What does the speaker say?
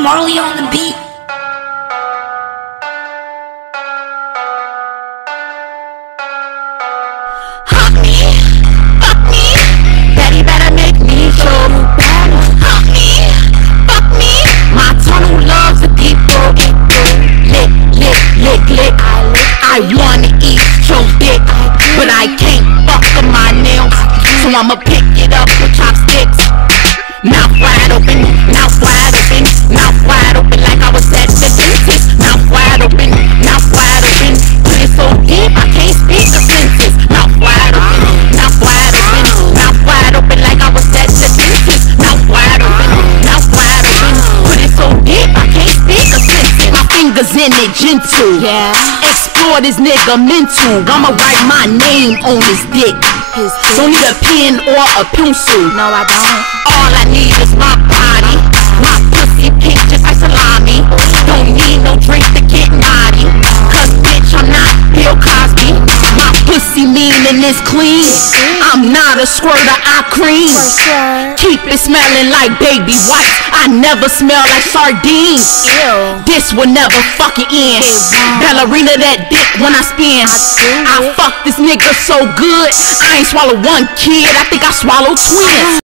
Marley on the beat. Hug me, fuck me, daddy better make me show you better. Hug me, fuck me, my tunnel loves a deep throat. Lick, lick, lick, lick, I wanna eat your dick, but I can't fuck up my nails, so I'ma pick it up with chopsticks. Mouth wide open, mouth wide open, mouth wide open like I was at the dentist. Mouth wide open, mouth wide open, put it so deep I can't speak a sentence. Mouth wide open, mouth wide open, mouth wide open like I was at the dentist. Mouth wide open, put it so deep I can't speak a sentence. My fingers in it gentle, yeah. Explore this nigga mental. I'ma write my name on his dick. Don't need a pen or a pencil. No, I don't. All I need is my body. My pussy pink just like salami. Don't need no drink to get naughty, cause bitch I'm not Bill Cosby. My pussy mean and it's clean. I'm not a squirter, I cream. Keep it smelling like baby wipes. I never smell like sardines. This will never fucking end. Ballerina that dick when I spin. I fuck this nigga so good, I ain't swallow one kid, I think I swallowed twins.